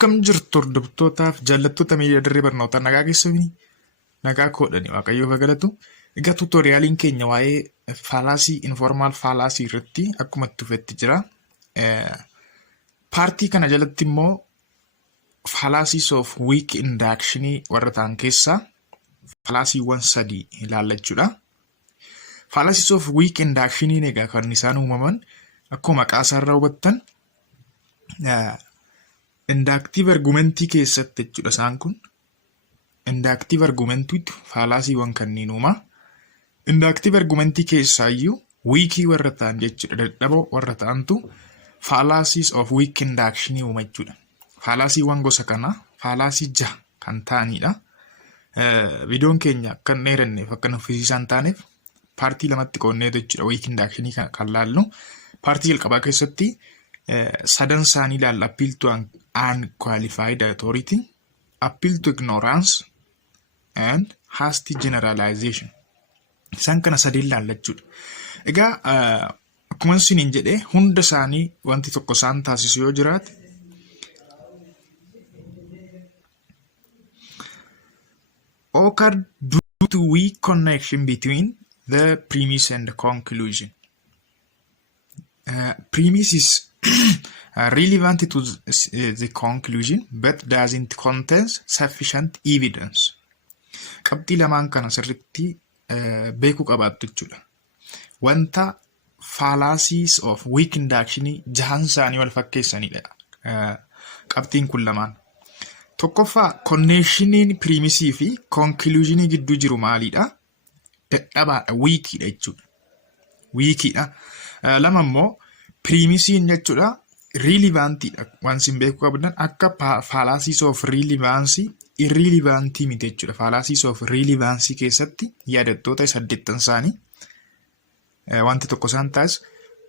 Akkam jirtu hordoftootaafi jaallattoota miidiyaa Dirree Barnootaa nagaa keessanii nagaa koodhani waaqayyoof galatu. Egaa tuutoriyaaliin keenya waa'ee fallacy informal fallacy irratti akkuma tufetti jira. Paartii kana jalatti immoo fallacies of weak induction warra ta'an keessaa fallacyuwwan sadii ilaallachuudha. Fallacies of weak induction egaa kan isaan uumaman akkuma maqaa isaarraa hubattan inductive argumentii keessatti jechuudha isaan kun. Inductive argumentiitu fallacyuwwan kanneen uuma. Inductive argumentii keessaayyuu weakii warra ta'an jechuudha, dadhaboo warra ta'antu fallacies of weak induction uuma jechuudha. Fallacyuwwan gosa kana fallacy 6 kan ta'anidha. Viidiyoon keenya kan dheeranneef akka nuffisiisaan taaneef paartii lamatti qoonnee jechuudha weak induction kan laallu. Paartii jalqabaa keessatti sadan isaanii ilaalla. Appeal to unqualified authority, appeal to ignorance, and hasty generalization. Isaan kana sadii ilaallachuudha. Egaa akkuma isiniin jedhee hunda isaanii wanti tokko isaan taasisu yoo jiraate occurred due to weak connection between the premise and the conclusion. Premise is relevant to the conclusion but doesn't contain sufficient evidence. Qabxii lamaan kana sirriitti beekuu qabaattu jechuudha. Wanta fallacies of weak induction jahan isaanii wal fakkeessanidha. Qabxiin kun lamaan. Tokkoffaa connectioniin premisii fi conclusionii gidduu jiru maalidha? Dadhabaadha, weakidha jechuudha. Weakidha. Lama immoo premisiin jechuudha relevantidha. Waan isin beekuu qabdan akka fallacies of relevancy irrelevantii miti jechuudha. Fallacies of relevancy keessatti yaadattoota 8 isaanii wanti tokko isaan taasisu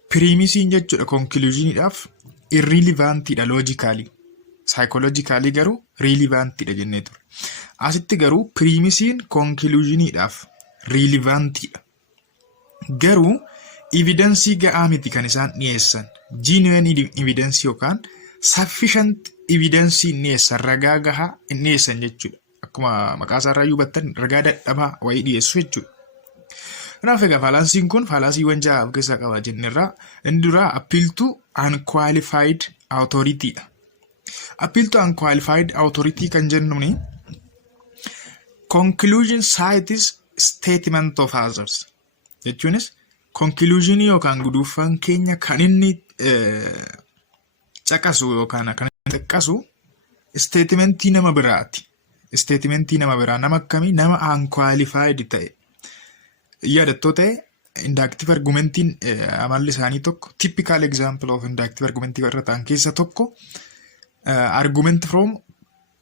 premisiin jechuudha conclusioniidhaaf irrelevantidha logically. Psychologically garuu relevantidha jennee ture. Asitti garuu premisiin conclusioniidhaaf relevantidha. Garuu evidence ga'aa miti kan isaan dhiyeessan. Genuine evidence yookaan sufficient evidence dhiyeessan, ragaa gahaa dhiyeessan jechuudha. Akkuma maqaa isaarraa hubattan ragaa dadhabaa wayii dhiyeessu jechuudha. Kanaaf egaa fallacy'n kun fallacyuwwan 6 of keessaa qaba jennerraa inni duraa appeal to unqualified authority'dha. Appeal to unqualified authority kan jennuuni conclusion cites statement of others jechuunis conclusion yookaan guduufaan keenya kan inni caqasu yookaan kan inni xiqqasu statementii nama biraati. Statementii nama biraa nama akkamii? Nama unqualified ta'e. Yaadattoo ta'e inductive argumentiin amalli isaanii tokko typical example of inductive argumentii warra ta'an keessa tokko argument from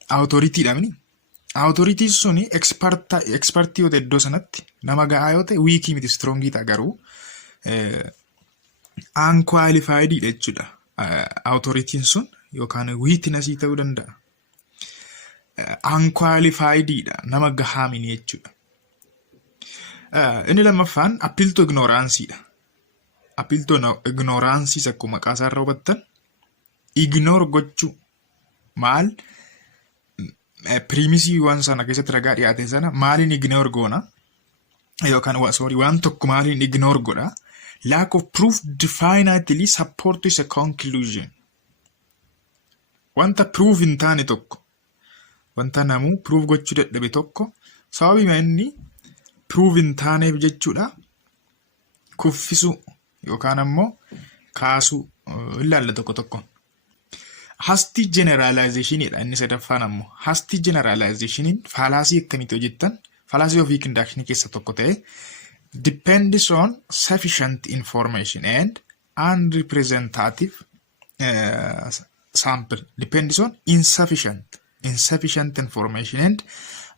authority dhamini. Authority suni expertii yoo ta'e iddoo sanatti nama ga'aa yoo ta'e weakii miti strongii ta'a garuu unqualified jechuudha. Authority'n sun yookaan weakness ta'uu danda'a. Unqualified nama gahaa miti jechuudha. Inni lammaffaan appeal to ignorance dha. Appeal to ignorance akkuma maqaa isaarraa hubattan ignore gochuu maal premisiiwwan sana keessatti ragaa dhiyaate sana maaliin ignore goona yookaan waan tokko maaliin ignore godha. Lack of proof definitely supports a conclusion. Wanta proof hin taane tokko wanta namuu proof gochuu dadhabe tokko sababima inni proof hin taaneef jechuudha kuffisu yookaan ammoo kaasuu ilaalla tokko tokko. Hasty generalization dha inni sadaffaan ammoo. Hasty generalization fallacy akkamitti hojjettan? Fallacy of weak induction keessa tokko ta'e depends on sufficient information and unrepresentative sample. Depends on insufficient information and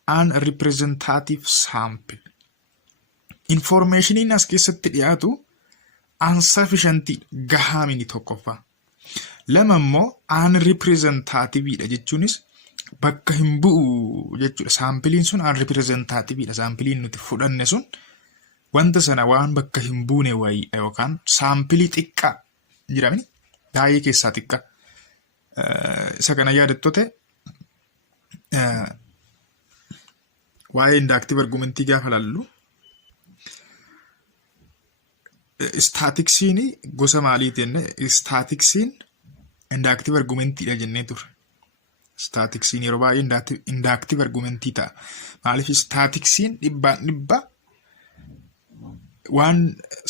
unrepresentative sample. Information as keessatti dhiyaatu insufficient gahaa miti tokkoffaa. Lama immoo unrepresentative dha jechuunis bakka hin bu'u jechuudha. Saampiliin sun unrepresentative dha. Saampiliin nuti fudhanne sun wanta sana waan bakka hin buune wayiidha yookaan saampilii xiqqaa jedhamani baay'ee keessaa xiqqaa. isa kana yaadattote waa'ee inductive argumentii gaafa lallu statiksiin gosa maaliitiin statiksiin inductive argumentiidha jennee ture. Statiksiin yeroo baay'ee inductive argumentii ta'a. Maaliif statiksiin dhibba waan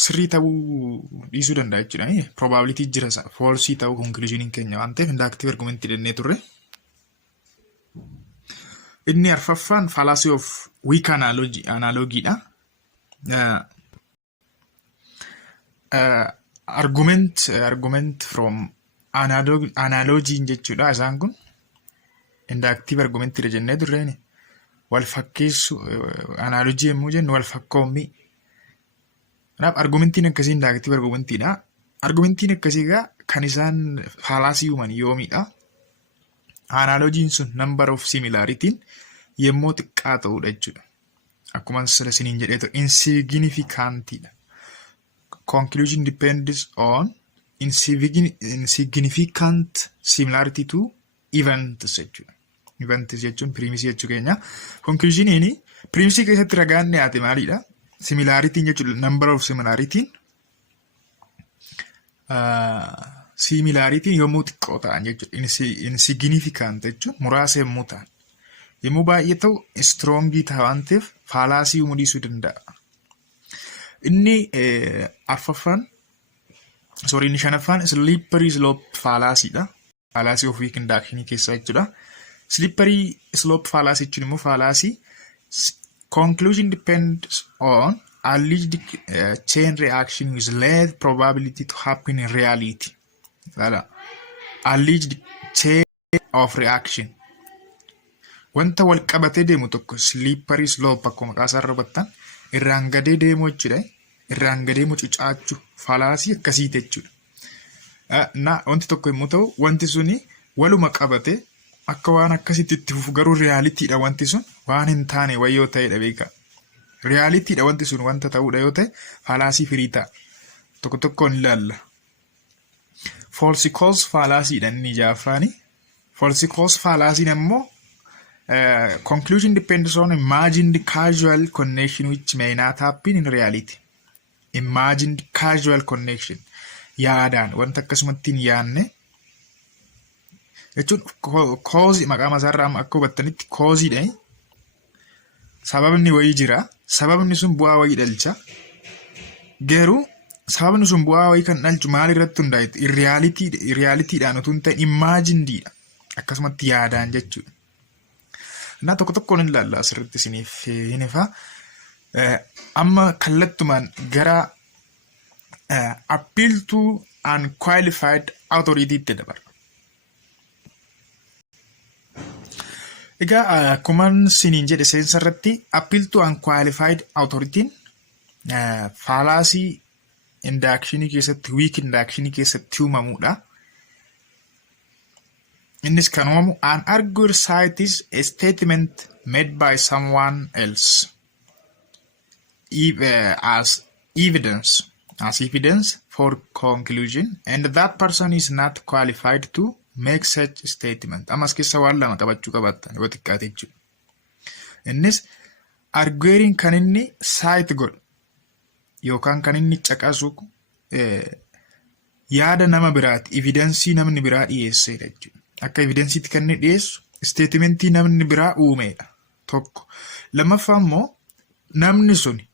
sirrii ta'uu dhiisuu danda'a jechuudha. Probability jira isaa falsii ta'uu conclusioniin keenya waan ta'eef inductive argumentii jennee turre. Inni arfaffaan fallacy of weak analogyidha. Argument from analogy jechuudha. Isaan kun inductive argumentii jennee turreeni. Wal fakkeessu analogy yommuu jennu wal fakkoommii. Kanaaf argumentiin akkasii inductive argumentiidha. Argumentiin akkasii egaa kan isaan fallacy uuman yoomidha. Analogiin sun number of similaritiin yemmuu xiqqaa ta'udha jechuudha. Akkuma isiniin jedhee ture insignificantidha. Conclusion depends on insignificant similarity to events jechuudha. Events jechuun premise jechuu keenya. Conclusioniin premise keessatti ragaan dhiyaate maalidha? Similaritiin jechuudha. Number of similaritiin similaritiin yommuu xiqqoo ta'an jechuudha. Insignificant jechuun muraasa yommuu ta'an. Yommuu baay'ee ta'u strongii ta'a waan ta'eef fallacy uumuu dhiisuu danda'a. Inni shanaffaan slippery slope fallacyidha. Fallacy of weak induction keessaa jechuudha. Slippery slope fallacy jechuun immoo fallacy conclusion depends on alleged chain reaction with less probability to happen in reality. Alleged chain of reaction. Wanta wal qabatee deemu tokko slippery slope akkuma maqaasaa hubattan irraan gadee deemu jechuudha. Irraan gadee mucucaachuu fallacy akkasii jechuudha. Wanti tokko yommuu ta'u wanti suni waluma qabate akka waan akkasitti itti fufu garuu realityidha wanti sun waan hin taane wayyoo ta'edha beeka. Realityidha wanti sun wanta ta'uudha yoo ta'e fallacy firii ta'a. Tokko tokkoon ilaalla. False cause fallacyidha inni ja'affaani. False cause fallacy ammoo conclusion depends on imagined causal connection which may not happen in reality. Imagined causal connection. Yaadaan wanta akkasumatti hin yaadne jechuun cause maqaa masaarraa akka hubattanitti causeidha. Sababni wayii jira. Sababni sun bu'aa wayii dhalcha. Garuu sababni sun bu'aa wayii kan dhalchu maal irratti hundaa'etti realityidhaan utuu hin ta'in imaginedidha. Akkasumatti yaadaan jechuudha. Naa tokko tokkoon hin ilaalla asirratti isiniif hin ifa. Amma kallattumaan gara appeal to unqualified authoritytti dabarra. Egaa akkuma isiniin jedhe seensa irratti appeal to unqualified authority fallacy induction keessatti weak induction keessatti uumamudha. Innis kan uumamu an arguer cites a statement made by someone else as evidence for conclusion and that person is not qualified to make such statement. Amas keessa waan lama qabachuu qabaatan yoo xiqqaate jechuudha. Innis argueriin kan inni cite godhu yookaan kan inni caqasu yaada nama biraati, evidensii namni biraa dhiyeessedha jechuudha. Akka evidensiitti kan inni dhiyeessu statementii namni biraa uumedha tokko. Lammaffaa immoo namni suni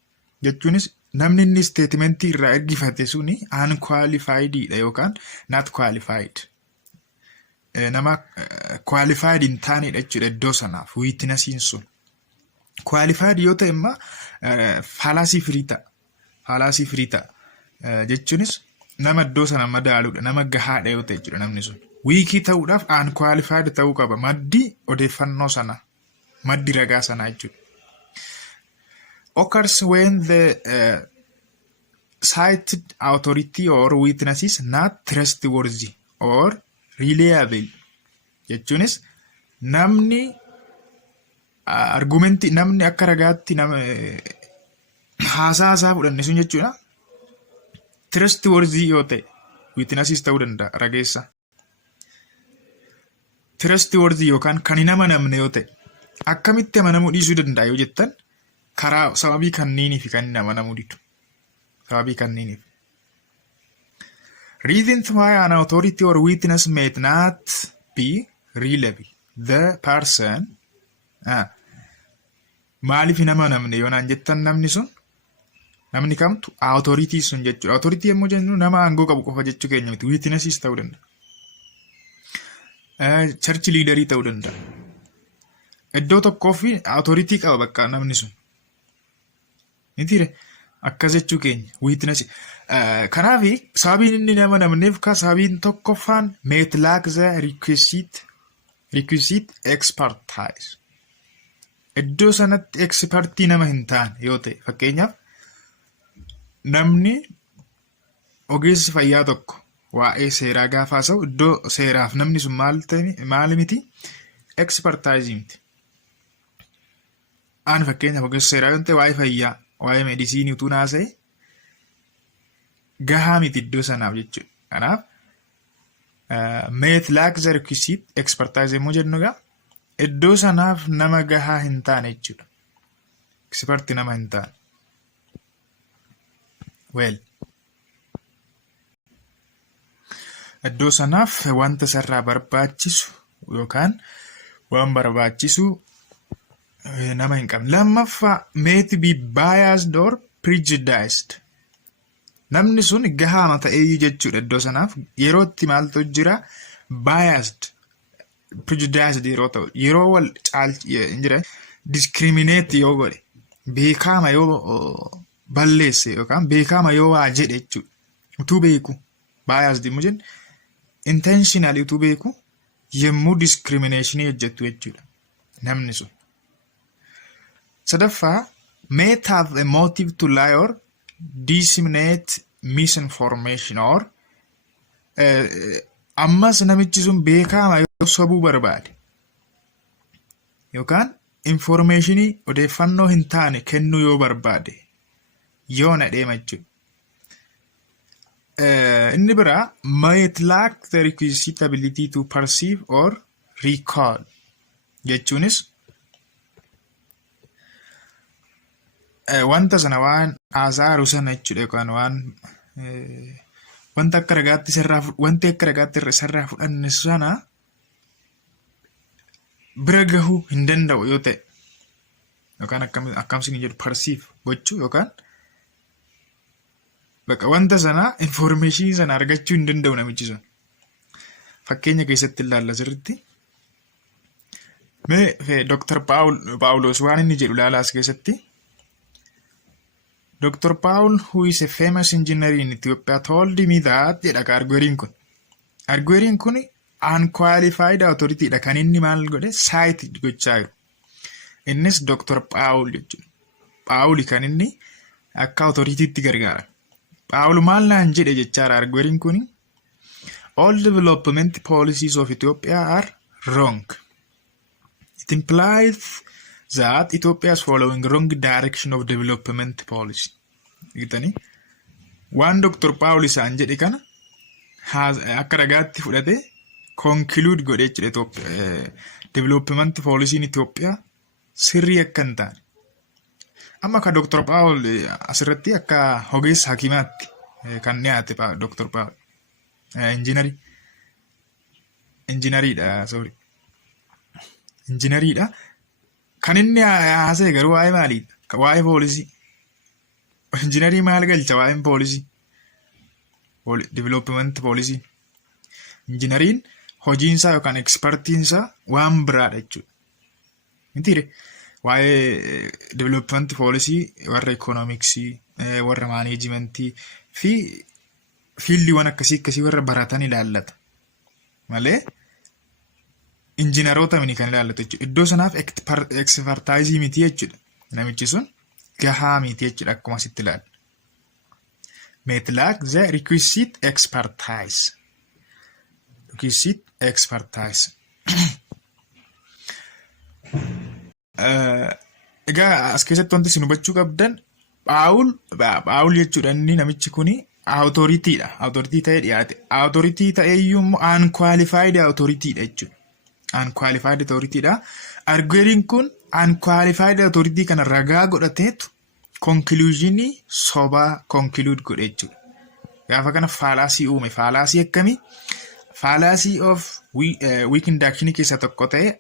jechuunis namni inni statementii irraa ergifate suni unqualifiedidha yookaan not qualified. Nama qualified hin taanedha jechuudha iddoo sanaaf witnessiin sun. Qualified yoo ta'e immoo fallacy firii ta'a. Fallacy firii ta'a jechuunis nama iddoo sana madaaluudha. Nama gahaadha yoo ta'e jechuudha namni sun. Weakii ta'uudhaaf unqualified ta'uu qaba. Maddi odeeffannoo sana, maddi ragaa sana jechuudha. Occurs when the cited authority or witness is not trustworthy or reliable. Jechuunis namni argumentii namni akka ragaatti haasaa fudhanne sun jechuudha. Trustworthy yoo ta'e witnesses ta'uu danda'a rageessa. trustworthy yookaan kan hin amanamne yoo ta'e akkamitti amanamuu dhiisuu danda'a yoo jettan karaa sababii kanniinii fi kan hin amanamuu didu. Sababii kanniiniif. Reasons why an authority or witness may not be reliable. The person maaliif hin amanamne yoo naan jettan namni kamtu authority sun jechuudha. Authority yommuu jennu nama aangoo qabu qofa jechuu keenya miti. Witnesses ta'uu danda'a. Church leaderii ta'uu danda'a. Iddoo tokkoo fi authority qaba bakka namni sun. Nitiire akkas jechuu keenya witness. Kanaaf sababiin inni hin amanamneef sababiin tokkoffaan may lack the requisite expertise. Iddoo sanatti expertii nama hin taane yoo ta'e fakkeenyaaf namni ogeessi fayyaa tokko waa'ee seeraa gaafa haasa'u iddoo seeraaf namni sun maal miti expertise miti. Aan fakkeenyaaf ogeessi seeraa yoo ta'e waa'ee fayyaa waa'ee medisiinii utuu haasa'e gahaa miti iddoo sanaaf jechuudha. Kanaaf may lack the requisite expertise yommuu jennu egaa iddoo sanaaf nama gahaa hin taane jechuudha. Expertii nama hin taane. Iddoo sanaaf wanta sarraa barbaachisu yookaan waan barbaachisu nama hin qabne. Lammaffaa may be biased or prejudiced. Namni sun gahaa ta'ee jechuudha iddoo sanaaf yeroo itti maaltu jira biased prejudiced yeroo ta'u yeroo wal jira discriminate yoo godhe beekama yoo balleesse yookaan beekama yoo waa jedhe jechuudha. Utuu beeku biased immoo jennu intentionally utuu beeku yemmuu discrimination hojjetu jechuudha namni sun. Sadaffaa may have a motive to lie or disseminate misinformation or ammas namichi sun beekama yoo sobuu barbaade yookaan informationii odeeffannoo hin taane kennuu yoo barbaade yoo nadheema jechuudha. Inni biraa may lack the requisite ability to perceive or recall jechuunis wanta sana waan haasa'u sana jechuudha yookaan waan wanta akka ragaatti sarraa fudhanne sana bira gahuu hin danda'u yoo ta'e yookaan akkamsiin jedhu perceive gochuu yookaan bakka wanta sana information sana argachuu hin danda'u namichi sun. Fakkeenya keessatti ilaalla sirriitti. Dr. Paawulos waan inni jedhu ilaalaas keessatti. Dr. Paul, who is a famous engineer in Ethiopia, told me that jedha argueriin kun. Argueriin kun unqualified authority dha kan inni maal godhe cite gochaa jiru. Innis Dr. Paul jechuudha. Paul kan inni akka authoritytti gargaara. Paul maal naan jedhe jechaadha argueriin kun. All development policies of Ethiopia are wrong. It implies that Ethiopia is following wrong direction of development policy. Gitani waan Dr. Paul isaan jedhe kana akka ragaatti fudhate conclude godhe jechuudha development policy in Ethiopia sirrii akka hin taane. Amma ka Dr. Paul asirratti akka ogeessa hakimaatti kan dhiyaate Dr. Paul injinariidha. Kan inni haasa'e garuu waa'ee maaliidha? Waa'ee poolisii. Injiinarii maal galcha waa'een poolisii? Development poolisii. Injiinariin hojiinsaa yookaan ekspertiinsaa waan biraadha jechuudha. Mitiire waa'ee development poolisii warra ikoonomiksii, warra maaneejimentii fi fiildiiwwan akkasii warra baratan ilaallata. Malee injiinaroota mini kan ilaallatu jechuudha. Iddoo sanaaf ekspertaayizii miti jechuudha. Namichi sun gahaa miti jechuudha akkuma asitti ilaalla. May lack the requisite expertise. Egaa as keessatti wanti isin hubachuu qabdan Paawul jechuudha inni namichi kuni authorityidha. Authority ta'ee dhiyaate. Authority ta'ee iyyuu unqualified authorityidha jechuudha. unqualified authority dha. Argueriin kun unqualified authority kana ragaa godhateetu conclusionii sobaa conclude godhe jechuudha. Gaafa kana fallacy uume. Fallacy akkamii? Fallacy of weak induction keessa tokko ta'e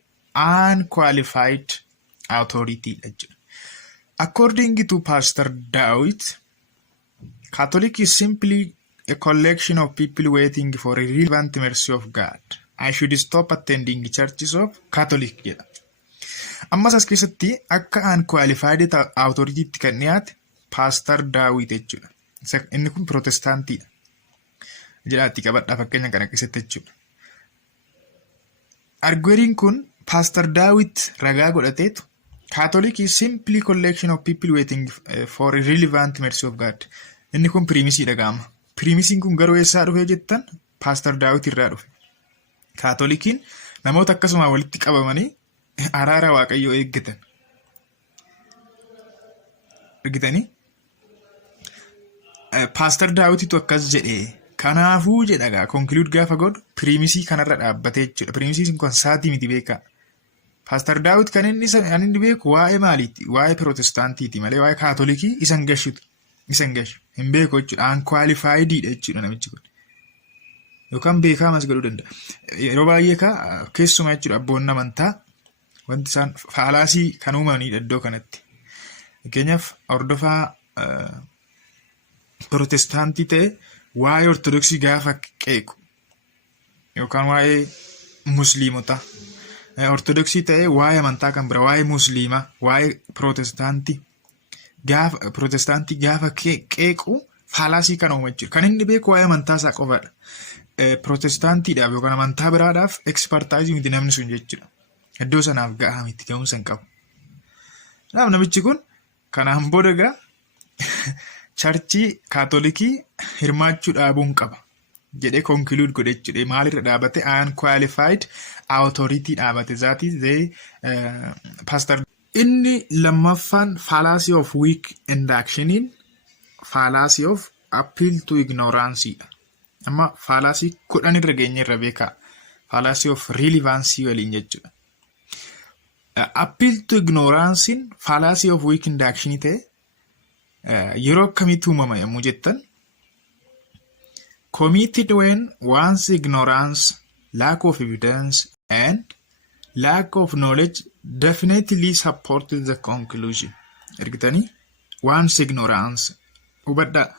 unqualified authority dha jechuudha. According to Pastor David, Catholic is simply a collection of people waiting for a relevant mercy of God. I should stop attending churches of Catholic jedha. Ammas as keessatti akka unqualified authority itti kan dhiyaate Pastor David jechuudha. Inni kun Protestaantiidha. Jedhaatti qabadhaa fakkeenya kana keessatti jechuudha. Argueriin kun Pastor David ragaa godhateetu Catholic is simply collection of people waiting for a relevant mercy of God. Inni kun premise dhaga'ama. Premising kun garuu eessaa dhufe jettan Pastor David irraa dhufe. Catholic namoota akkasuma walitti qabamanii araara Waaqayyoo eeggatan. Argitanii? Pastor Daawititu akkas jedhee kanaafuu jedhagaa conclude gaafa godhu premise kanarra dhaabbatee jechuudha. Premise kun saatii miti beekaa. Pastor Daawit kan inni beeku waa'ee maaliiti? Waa'ee Protestaantiiti malee waa'ee Kaatolikii isan gashuti. Isan gashu. Hin beeku jechuudha. Unqualified dha jechuudha namichi kun. Yookaan beekaa mas godhuu danda'a. Yeroo baay'ee keessumaa jechuudha abboonni amantaa wanti isaan fallacy kan uumanidha iddoo kanatti. Fakkeenyaaf hordofaa Protestaantii ta'e waa'ee Ortodoksii gaafa qeequ yookaan waa'ee Musliimota. Ortodoksii ta'e waa'ee amantaa kan bira waa'ee Musliimaa waa'ee Protestaantii gaafa qeequ fallacy kan uuma jechuudha. Kan inni beeku waa'ee amantaa isaa qofaadha. Protestaantiidhaaf yookaan amantaa biraadhaaf expertise miti namni sun jechuudha. Iddoo sanaaf ga'aa miti ga'umsa hin qabu. Namichi kun kanaan booda egaa charchii Kaatolikii hirmaachuu dhaabuun qaba jedhee conclude godhe jechuudha. Maalirra dhaabate? Unqualified authority dhaabate. That is the Pastor. Inni lammaffaan fallacy of weak inductioniin fallacy of appeal to ignorance dha. Amma fallacy 10 irra geenye irra beekaa. Fallacy of relevancy waliin jechuudha. Appeal to ignorance fallacy of weak induction ta'e yeroo akkamitti uumama yommuu jettan committed when one's ignorance, lack of evidence and lack of knowledge definitely supported the conclusion. Ergitanii one's ignorance hubadhaa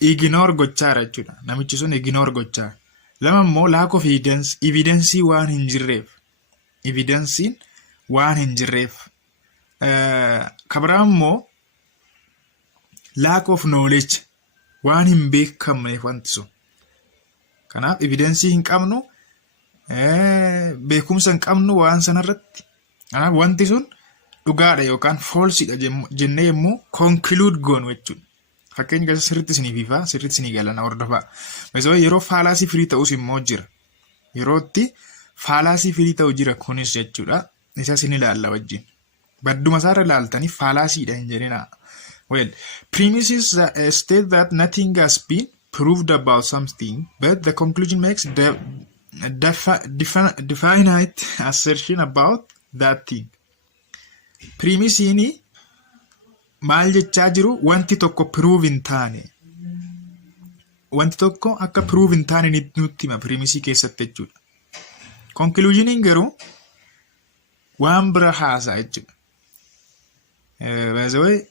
ignore gochaara jechuudha. Namichi sun ignore gochaa. Lama immoo lack of evidence waan hin jirreef. Evidence waan hin jirreef. Kabiraan immoo lack of knowledge waan hin beekamneef wanti sun. Kanaaf evidence hin qabnu beekumsa hin qabnu waan sanarratti. Kanaaf wanti sun dhugaadha yookaan falsidha jennee yommuu conclude goonu jechuudha. Fakkeenya keessa sirriitti isinii fiifaa, sirriitti isinii galana hordofaa. Yeroo fallacy firii ta'us immoo jira. Yerootti fallacy firii ta'u jira kunis jechuudha. Isa isin ilaalla wajjin. Badduma isaarra ilaaltanii fallacyidha hin jedhina. Well, premises state that nothing has been proved about something, but the conclusion makes definite assertion about that thing. Premisini maal jechaa jiru wanti tokko prove hin taane. Wanti tokko akka prove hin taane nutti hima premisii keessatti jechuudha. Conclusioniin garuu waan bira haasaa jechuudha. By the way,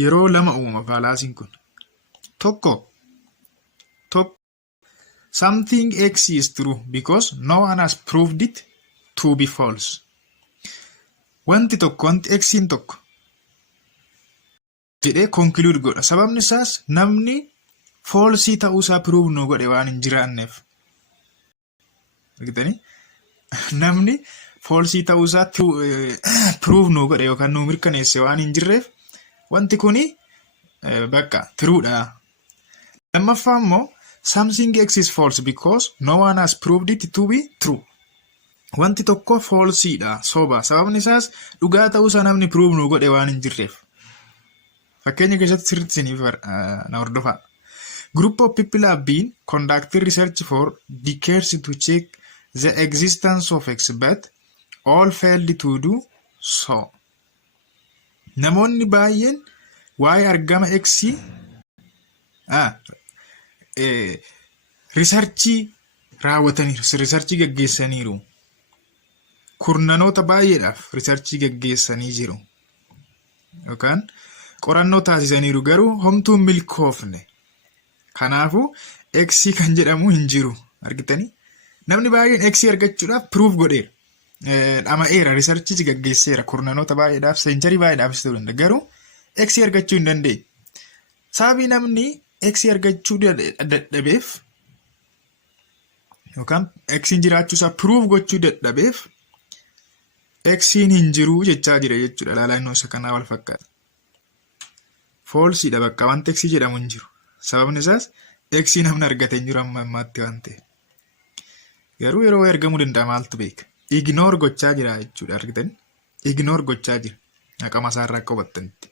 yeroo lama uuma fallacy'n kun. Tokko something X is true because no one has proved it to be false. Wanti X'in tokko jedhee conclude godha. Sababni isaas namni falsii ta'uusaa prove nu godhe waan hin jiraanneef. Argitanii? Namni falsii ta'uusaa prove nu godhe yookaan nu mirkaneesse waan hin jirreef wanti kuni bakka truudha. Lammaffaa immoo something X is false because no one has proved it to be true. Wanti tokko falsiidha, soba. Sababni isaas dhugaa ta'uusaa namni prove nu godhe waan hin jirreef. Fakkeenya keessatti sirriitti isiniif na hordofaa. Group of people have been conducting research for decades to check the existence of X, but all failed to do so. Namoonni baay'een waa'ee argama X riisarchii raawwataniiru, riisarchii gaggeessaniiru. Kurnanoota baay'eedhaaf riisarchii gaggeessanii jiru. Yookaan qorannoo taasisaniiru garuu homtuu milkoofne. Kanaafuu X kan jedhamu hin jiru. Argitanii? Namni baay'een X argachuudhaaf proof godheera. Dhama'eera, riisarchii gaggeesseera. Kurnanoota baay'eedhaaf, seencharii baay'eedhaafis ta'uu danda'a. Garuu X argachuu hin dandeenye. Sababii namni X argachuu dadhabeef yookaan X'n jiraachuusaa proof gochuu dadhabeef X'n hin jiru jechaa jira jechuudha. Laalaannoo isa kanaa wal fakkaata. Foolsiidha bakka wanti X jedhamu hin jiru. Sababni isaas X namni argate hin jiru amma ammaatti waan ta'eef. Garuu yeroo argamuu danda'a maaltu beeka. Ignore gochaa jira jechuudha argitanii. Ignore gochaa jira. Haqama isaarraa akka hubattanitti.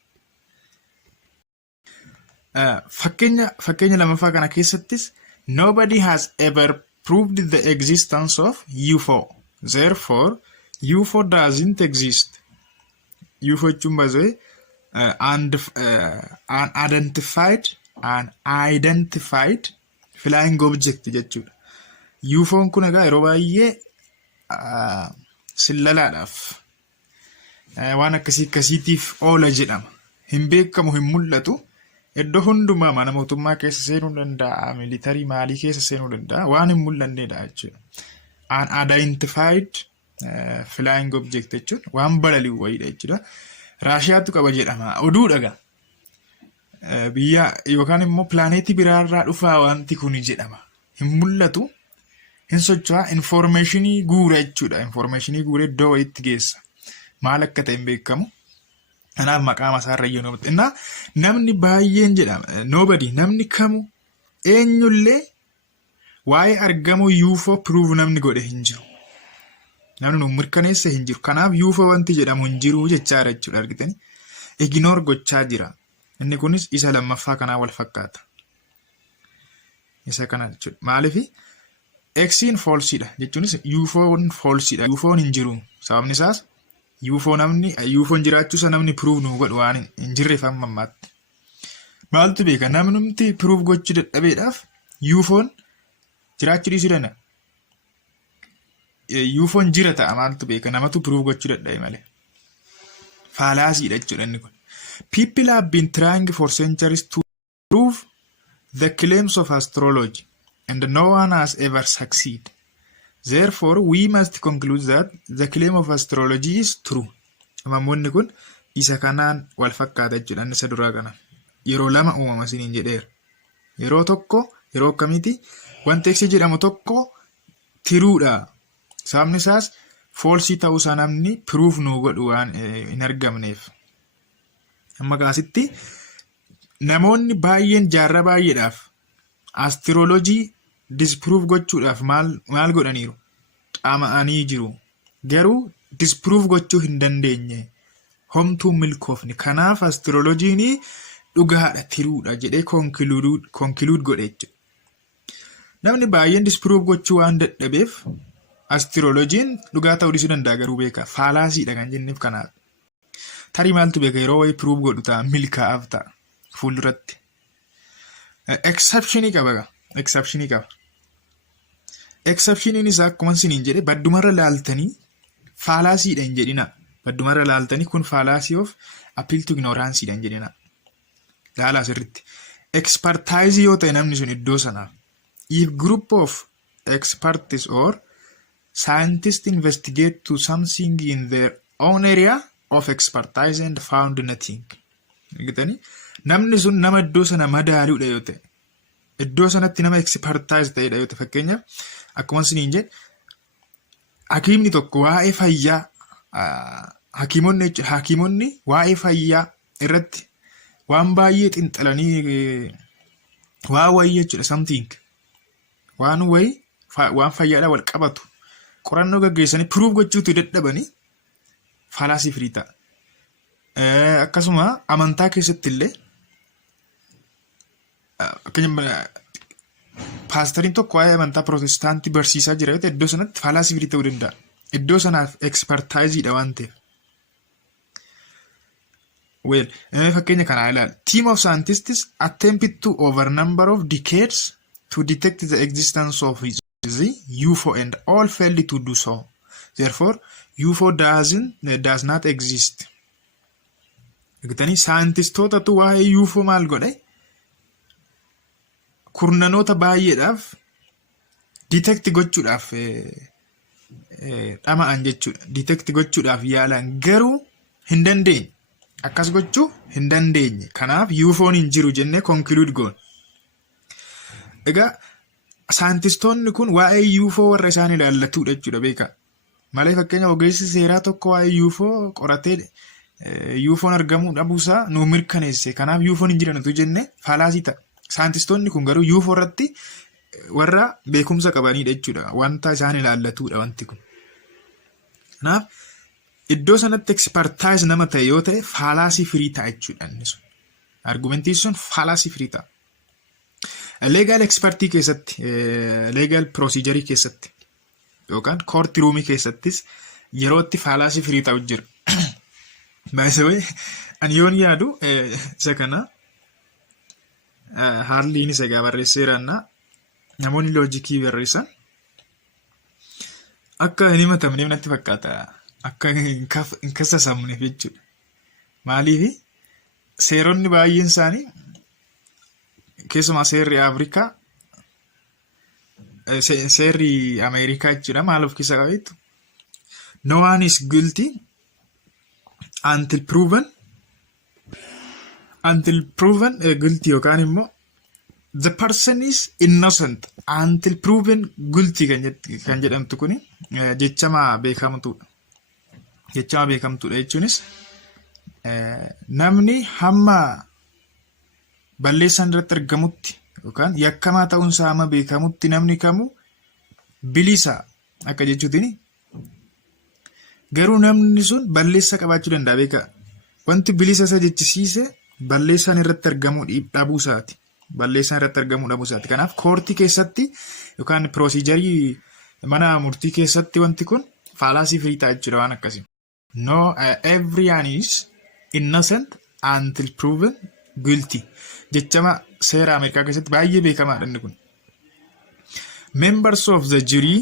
Fakkeenya lamaffaa kana keessattis nobody has ever proved the existence of UFO. Therefore, UFO doesn't exist. UFO jechuun baay'ee unidentified flying object jechuudha. UFO'n kun egaa yeroo baay'ee sillalaadhaaf waan akkasiitiif oola jedhama. Hin beekamu, hin mul'atu. Iddoo hundumaa mana mootummaa keessa seenuu danda'a, militarii maalii keessa seenuu danda'a, waan hin mul'anneedha jechuudha. Unidentified flying object jechuun waan balali'u wayiidha jechuudha. Raashiyaattu qaba jedhama. Oduu dhaga. Biyya yookaan immoo pilaaneetii biraarraa dhufaa wanti kuni jedhama. Hin mul'atu, hin socho'aa, informationii guura jechuudha. Informationii guura iddoo wayiitti geessa. Maal akka ta'e hin beekamu. Kanaaf maqaa isaarra iyyuu namatti. Innaa namni baay'een jedhama. Nobody namni kamu eenyullee waa'ee argamuu UFO proof namni godhe hin jiru. Namni nu mirkaneesse hin jiru. Kanaaf UFO wanti jedhamu hin jiru jechaadha jechuudha argitanii. Ignore gochaa jira. Inni kunis isa lammaffaa kanaa wal fakkaata. Isa kana jechuudha. Maaliif X'n falsiidha jechuunis UFO'n falsiidha. UFO'n hin jiru. Sababni isaas UFO'n jiraachuusa namni proof nu godhu waan hin jirreef amma ammaatti. Maaltu beeka namnumti proof gochuu dadhabeedhaaf UFO'n jiraachuu dhiisuu danda'a. UFO'n jira ta'a maaltu beeka namatu proof gochuu dadhabe malee. Fallaasiidha jechuudha inni kun. People have been trying for centuries to prove the claims of astrology and no one has ever succeeded. Therefore, we must conclude that the claim of astrology is true. Namoonni kun isa kanaan wal fakkaata jechuudha inni isa duraa kana. Yeroo lama uumama isiniin jedheera. Yeroo tokko yeroo akkamiiti wanti X jedhamu tokko tiruudha. Sababni isaas foolsii ta'uusaa namni proof nu godhu waan hin argamneef. Amma gaasitti namoonni baay'een jaarraa baay'eedhaaf astroloojii disproof gochuudhaaf maal godhaniiru? Dhama'anii jiru. Garuu disproof gochuu hin dandeenye. Homtuu milkoofne. Kanaaf astroloojiin dhugaadha tiruudha jedhee conclude godhe jechuudha. Namni baay'een disproof gochuu waan dadhabeef astroloojiin dhugaa ta'uu dhiisuu danda'a garuu beeka. Fallaasiidha kan jenneef kanaaf. Tarii maaltu beeka yeroo wayii proof godhu ta'a milkaa'aaf ta'a fuulduratti. Exceptionii qaba. Exceptionii qaba. Exceptioniin isaa akkuma isiniin jedhe baddumarra laaltanii fallaasiidha hin jedhina. Baddumarra laaltanii kun fallacy of appeal to ignorance hin jedhina. Laalaa sirriitti. Expertise yoo ta'e namni sun iddoo sanaaf. If group of experts or scientists investigate to something in their own area of expertise and found nothing. Namni sun nama iddoo sana madaaluudha yoo ta'e. Iddoo sanatti nama expertise ta'edha yoo ta'e fakkeenyaaf akkuma isiniin jedhe hakiimni tokko waa'ee fayyaa hakiimonni waa'ee fayyaa irratti waan baay'ee xinxalanii waa wayii jechuudha something waan fayyaadhaan wal qabatu qorannoo gaggeessanii proof gochuutu dadhabanii fallaasii firii ta'a. Akkasuma amantaa keessatti illee paastariin tokko waa'ee amantaa Pirootestaantii barsiisaa jira yoo ta'e iddoo sanatti faalaasii firii ta'uu danda'a. Iddoo sanaaf ekspertaayiziidha waan ta'eef. Well, fakkeenya kanaa ilaali. Team of scientists attempted to over number of decades to detect the existence of the UFO and all failed to do so. Therefore, UFO does not exist. Eeggatanii saayintistootatu waa'ee UFO maal godhe? Kurnanoota baay'eedhaaf detect gochuudhaaf dhama'an jechuudha. Detect gochuudhaaf yaalan garuu hin dandeenye. Akkas gochuu hin dandeenye. Kanaaf UFO'n hin jiru jennee conclude goon. Egaa saayintistoonni kun waa'ee UFO warra isaan ilaallatudha jechuudha beekaa. Malee fakkeenya ogeessi seeraa tokko waa'ee UFO qoratee UFO'n argamuu dhabuusaa nu mirkaneesse. Kanaaf UFO'n hin jiran utuu jenne faalaasii ta'a. Saayintistoonni kun garuu UFO irratti warra beekumsa qabanidha jechuudha. Wanta isaan ilaallatudha wanti kun. Kanaaf iddoo sanatti ekspertaayiz nama ta'e yoo ta'e faalaasii firii ta'a jechuudha inni sun. Argumentiin sun faalaasii firii ta'a. Leegaal ekspertii keessatti, leegaal pirooziijarii keessatti yookaan koorti ruumii keessattis yeroo itti faalaasii firii ta'u jira. Baay'ee ani yoon yaadu isa kana Haarliin isa egaa barreesseerannaa namoonni loojikii barreessan akka hin himatamneef natti fakkaata. Akka hin kasasamneef jechuudha. Maaliif seeronni baay'een isaanii keessumaa seerri Afrikaa seerri Ameerikaa jechuudha maal of keessa qabeetu no one is guilty until proven guilty yookaan immoo the person is innocent until proven guilty kan jedhamtu kuni jechama beekamtuudha. Jechama beekamtuudha jechuunis namni hamma balleessaan irratti argamutti yookaan yakkamaa ta'uunsaa hamma beekamutti namni kamuu bilisa akka jechuutiin garuu namni sun balleessa qabaachuu danda'a beekaa. Wanti bilisa isa jechisiise balleessaan irratti argamuu dhabuusaati. Balleessaan irratti argamuu dhabuusaati. Kanaaf koortii keessatti yookaan pirooziijarii mana murtii keessatti wanti kun faalaasii firii ta'a jechuudha waan akkasii. No, everyone is innocent until proven guilty. Jechama seera Ameerikaa keessatti baay'ee beekamaadha inni kun. Members of the jury,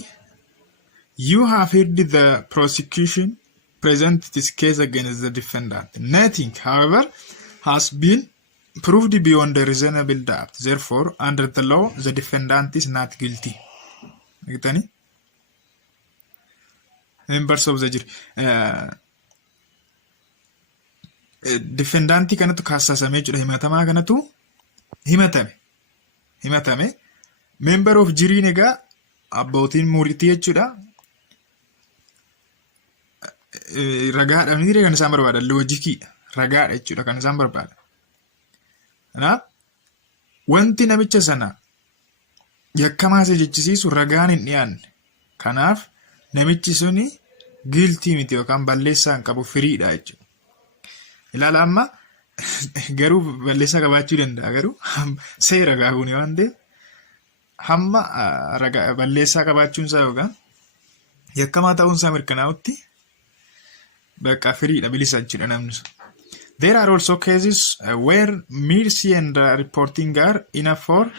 you have heard the prosecution present this case against the defendant. Nothing, however, has been proved beyond a reasonable doubt. Therefore, under the law, the defendant is not guilty. Members of the jury. Defendantii kanatu kaasasamee jechuudha. Himatamaa kanatu himatame. Member of jury egaa abbootiin murtii jechuudha. Ragaadha miti kan isaan barbaadan loojikiidha. Ragaadha jechuudha kan isaan barbaadan. Kanaaf wanti namicha sana yakkamaa isa jechisiisu ragaan hin dhiyaanne. Kanaaf namichi suni guilty miti yookaan balleessaa hin qabu firiidha jechuudha. Ilaala amma garuu balleessaa qabaachuu danda'a garuu seera gaaguun waan ta'eef hamma balleessaa qabaachuunsaa yookaan yakkamaa ta'uunsaa mirkanaa'utti bakka firiidha bilisa jechuudha namni sun. There are also cases where mercy and reporting are enough for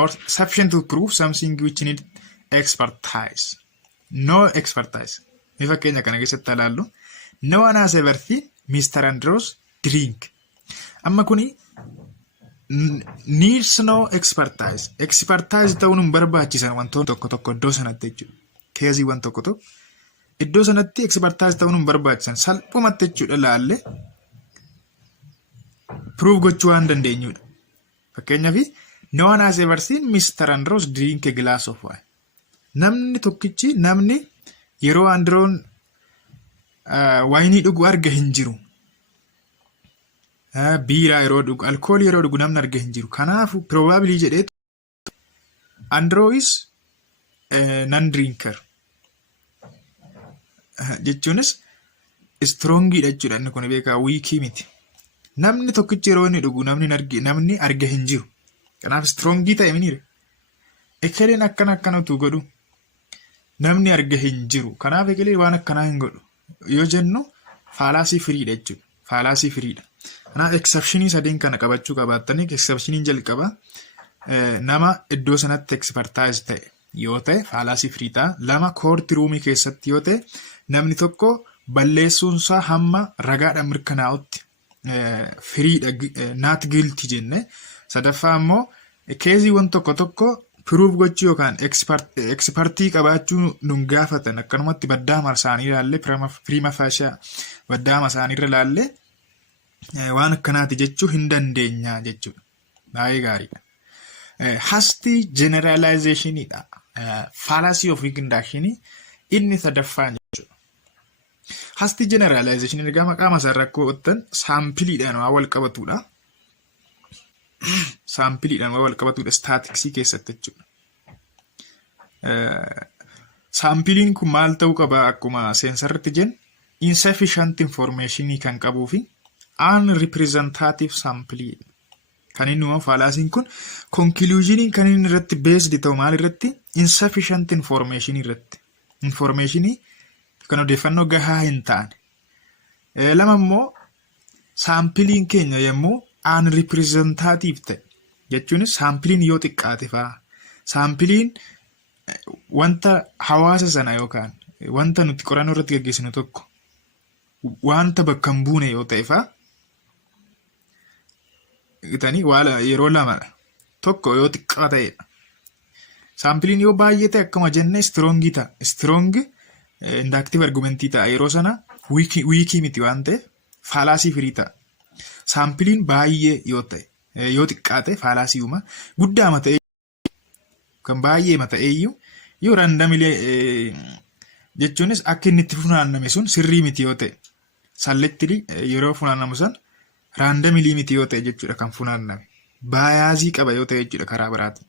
or sufficient to prove something which need expertise. No expertise. Mee fakkeenya kana keessatti ilaallu. No one has ever seen Mr. Andros drink. Amma kuni needs no expertise. Expertise ta'uun hin barbaachisan wantoota tokko iddoo sanatti jechuudha. Keezii waan tokko iddoo sanatti expertise ta'uun hin barbaachisan. Salphumatti jechuudha ilaalle prove gochuu waan dandeenyudha. Fakkeenyaaf no one has ever seen Mr. Andros drink a glass of wine. Namni yeroo Androon waayinii dhugu arga hin jiru. Biiraa yeroo dhugu, alkoolii yeroo dhugu namni arga hin jiru. Kanaafuu probably jedheetu Androo is non-drinker. Jechuunis strongidha jechuudha inni kun beekaa wiikii miti. Namni tokkichi yeroo inni dhugu namni arga hin jiru. Kanaaf strongii ta'e miniire. Ekeleen akkanatu godhu namni arga hin jiru. Kanaaf ekelee waan akkanaa hin godhu. Yoo jennu faalaasii firiidha jechuudha. Faalaasii firiidha. Kanaaf exceptionii sadeen kana qabachuu qabaattanii exceptioniin jalqaba nama iddoo sanatti expertise ta'e yoo ta'e faalaasii firii ta'a. Lama koorti ruumii keessatti yoo ta'e namni tokko balleessuunsaa hamma ragaadhaan mirkanaa'utti firiidha not guilty jenne. Sadaffaa immoo keeziiwwan tokko piruuf gochuu yookaan ekspertii qabaachuu nun gaafatan akkanumatti baddaama isaanii ilaalle prima facie baddaama isaaniirra ilaalle waan akkanaati jechuu hin dandeenya jechuudha. Baay'ee gaariidha. Hasty generalizationidha. Fallacy of induction inni sadaffaan jechuudha. Hasty generalization ergaa maqaa isaa rakkoo ottan saampiliidhaan waa wal qabatudha. Saampiliidhaan wal qabatudha staatiksii keessatti jechuudha. Saampiliin kun maal ta'uu qaba akkuma seensarratti jennu insufficient information kan qabuu fi unrepresentative sample kan inni immoo fallaasiin kun conclusion kan inni irratti based ta'u maal irratti insufficient information irratti information kan odeeffannoo gahaa hin taane. Lama immoo saampiliin keenya yommuu unrepresentative ta'e jechuun saampiliin yoo xiqqaate fa'aa saampiliin wanta hawaasa sana yookaan wanta nuti qorannoo irratti gaggeessinu tokko wanta bakka hin buune yoo ta'e fa'aa yeroo lamadha. Tokko yoo xiqqaa ta'edha. Saampiliin yoo baay'ee ta'e akkuma jenne strongii ta'a. Strong inductive argumentii ta'a. Yeroo sana wiikii miti waan ta'eef fallaasii firii ta'a. Saampiliin baay'ee yoo ta'e yoo xiqqaate fallaasii uuma guddaa ta'e kan baay'ee ta'eeyyuu yoo randomilee jechuunis akka inni itti funaanname sun sirrii miti yoo ta'e selected yeroo funaannamu san randomly miti yoo ta'e jechuudha kan funaanname baay'aazii qaba yoo ta'e jechuudha karaa biraati.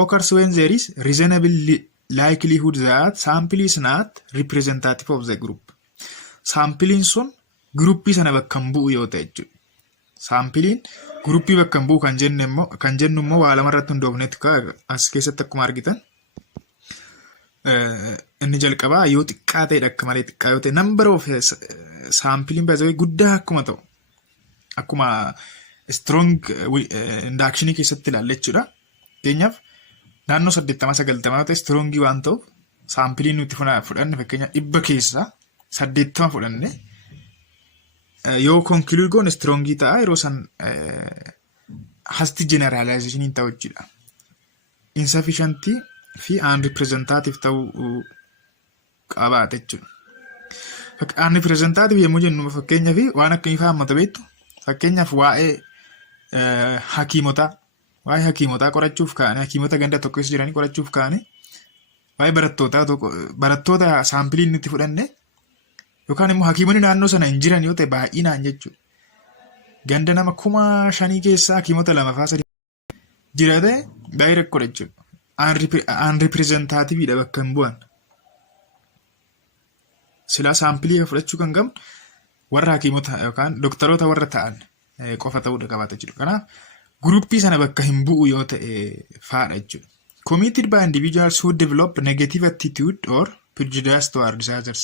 Occurs when there is reasonable likelihood that sample is not representative of the group. Sampiliin sun gruppii sana bakka hin bu'u yoo ta'e jechuudha. Sampiliin gruppii bakka hin bu'u kan jennu immoo waa lamarratti hundoofneetu as keessatti akkuma argitan. Inni jalqabaa yoo xiqqaa ta'edha akka malee xiqqaa yoo ta'e number of sampiliin baay'ee guddaa akkuma ta'u akkuma strong induction keessatti ilaalle jechuudha. Fakkeenyaaf naannoo 80-90 yoo ta'e strongii waan ta'uuf saampiliin nuti fudhanne fakkeenyaaf 100 keessaa 80 fudhanne yoo conclude goone strongii ta'a yeroo san hasty generalization ta'u jechuudha. Insufficient fi unrepresentative ta'uu qabaate jechuudha. Unrepresentative yommuu jennu fakkeenyaaf waan akkamii fa'aa hammata beektu fakkeenyaaf waa'ee hakiimotaa qorachuuf kaane hakiimota ganda tokko keessa jiranii qorachuuf kaane waa'ee barattoota saampiliin nuti fudhanne yookaan immoo hakiimonni naannoo sana hin jiran yoo ta'e baay'inaan jechuudha. Ganda nama 5,000 keessaa hakiimota 2 jira ta'e baay'ee rakkoodha jechuudha. Unrepresentativeidha bakka hin bu'an. Silaa saampilii fudhachuu kan qabnu warra hakiimota yookaan doktoroota warra ta'an qofa ta'uu qabaata jechuudha. Kanaaf gruppii sana bakka hin bu'u yoo ta'e faadha jechuudha. Committed by individuals who develop negative attitude or prejudice towards others.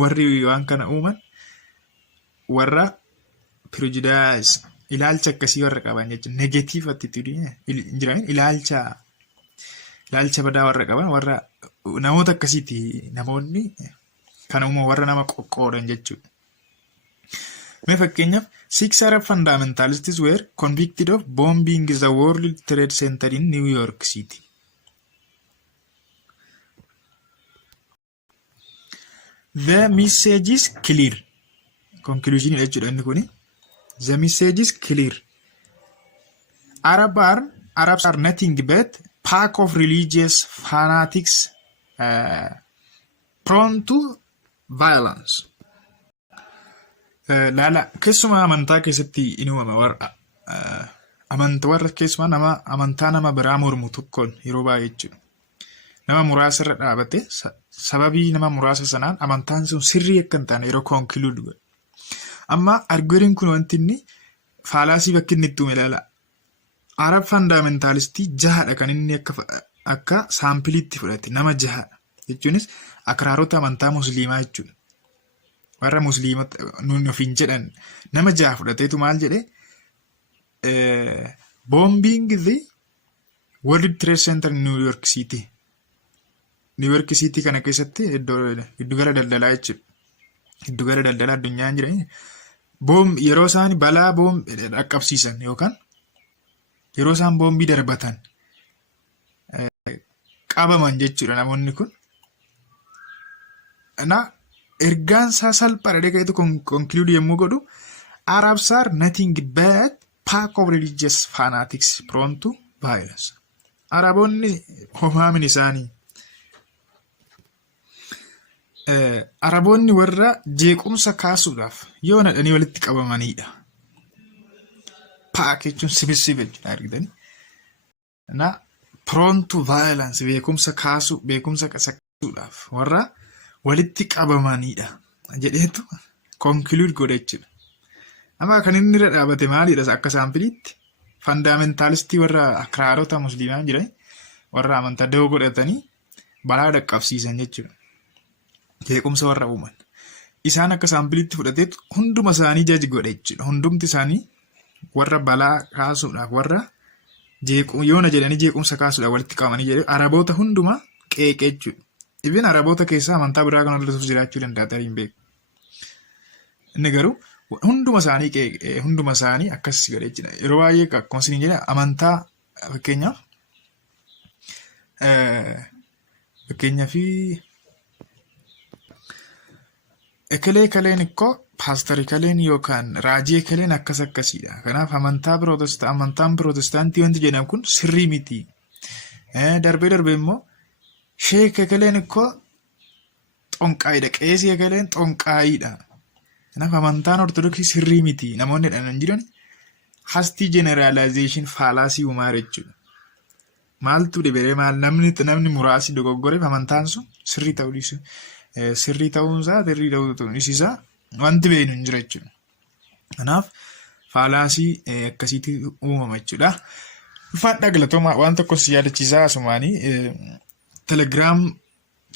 Warri waan kana uuman warra prejudice ilaalcha akkasii warra qaban jechuudha. Negative attitude jiran ilaalcha badaa warra qaban warra namoota akkasiiti namoonni kan uuman warra nama qoqqoodan jechuudha. Mee fakkeenyaaf 6 Arab fundamentalists were convicted of bombing the World Trade Center in New York City. The message is clear. Conclusion jechuudha inni kuni. The message is clear. Arabs are nothing but pack of religious fanatics prone to violence. Laala keessumaa amantaa keessatti inni uumama warra amantaa warra keessumaa amantaa nama biraa mormu tokkoon yeroo baay'ee jechuudha. Nama muraasa irra dhaabate sababii nama muraasa sanaan amantaan sun sirrii akka hin taane yeroo conclude godhe. Amma arguriin kun wanti inni faalaasii bakki inni itti uume laala Arab fundamentalistii jahadha kan inni akka saampiliitti fudhate nama jahadha. Jechuunis akraarota amantaa musliimaa jechuudha. Warra musliimota nuun ofiin jedhan nama jaha fudhateetu maal jedhe bombing the World Trade Center New York City. New York City kana keessatti giddugala daldalaa jechuudha. Giddugala daldalaa addunyaan jiranii yeroo isaan balaa dhaqqabsiisan yookaan yeroo isaan boombii darbatan qabaman jechuudha namoonni kun. Ergaan isaa salphaadha dhaqeetu conclude yommuu godhu Arabs are nothing but pack of religious fanatics prone to violence. Araboonni homaamin isaanii Araboonni warra jeequmsa kaasuudhaaf yoo nadhanii walitti qabamanidha. Paak jechuun sibisibe jechuudha argitanii. Prone to violence beekumsa kaasuudhaaf warra walitti qabamanidha jedheetu conclude godhe jechuudha. Amma kan inni irra dhaabate maalidha akka saampiliitti fundamentalistii warra akraarota musliimaa jiran warra amantaa da'oo godhatanii balaa dhaqqabsiisan jechuudha. Jeequmsa warra uuman. Isaan akka saampiliitti fudhateetu hunduma isaanii jaji godhe jechuudha. Hundumti isaanii warra balaa kaasuudhaaf warra yoona jedhanii jeequmsa kaasuudhaaf walitti qabamanii jedhe Araboota hundumaa qeeqee jechuudha. Even Araboota keessaa amantaa biraa kan hordofus jiraachuu danda'a tarii hin beeku. Inni garuu hunduma isaanii akkas godhe jechuudha. Yeroo baay'ee akkuma isin jedhe amantaa fakkeenyaaf ekelee kaleen ikkoo paastarii kaleen yookaan raajii kaleen akkasiidha. Kanaaf amantaan pirootestaantii wanti jedhamu kun sirrii miti. Darbee immoo sheek kaleen ikkoo xonqaayidha. Qeesii kaleen xonqaayidha. Kanaaf amantaan ortodoksii sirrii miti. Namoonni jedhan jiran Hasty generalization fallacy uumaa jechuudha. Maaltu dhibee namni muraasni dogoggoreef amantaan sun sirrii ta'uu dhiisu. Sirrii ta'uunsaa isaa wanti beeknu hin jira jechuudha. Kanaaf fallaasii akkasiitti uumama jechuudha. Ulfaadhaa galatoomaa waan tokko si yaadachiisaa asumaanii telegiraam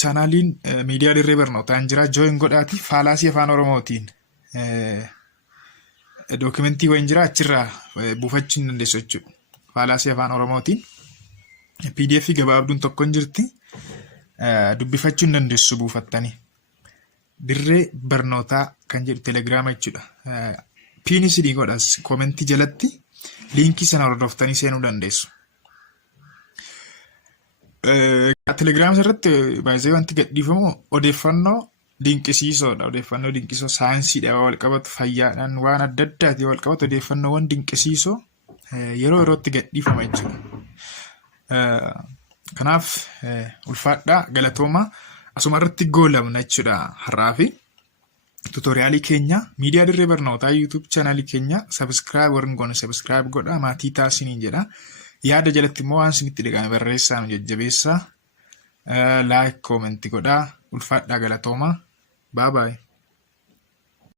chaanaaliin miidiyaa Dirree Barnootaa jira jooyin godhaati fallaasii afaan Oromootiin dookimentii wayin jira achirraa buufachuu hin dandeessu jechuudha. Fallaasii afaan Oromootiin PDF gabaabduun tokko hin jirti. Dubbifachuu hin dandeessu buufattanii. Dirree Barnootaa kan jedhu telegiraama jechuudha. Piinis ni godhas koomentii jalatti liinkii sana hordoftanii seenuu dandeessu. Telegiraama irratti baay'ee wanti gadhiifamu odeeffannoo dinqisiisoodha. Odeeffannoo dinqisiisoo saayinsiidhaan wal qabatu fayyaadhaan waan adda addaatiin wal qabatu odeeffannoowwan dinqisiisoo yeroo yerootti gadhiifama jechuudha. Kanaaf ulfaadhaa galatoomaa asuma irratti goolabna jechuudha har'aa fi tuutoriyaalii keenya miidiyaa Dirree Barnootaa YouTube chaanaalii keenya subscribe warri hin goone subscribe godhaa maatii taasisaniin jedha. Yaada jalatti immoo waan isinitti dhagahame barreessaa nu jajjabeessaa like comment godhaa ulfaadhaa galatoomaa bye bye.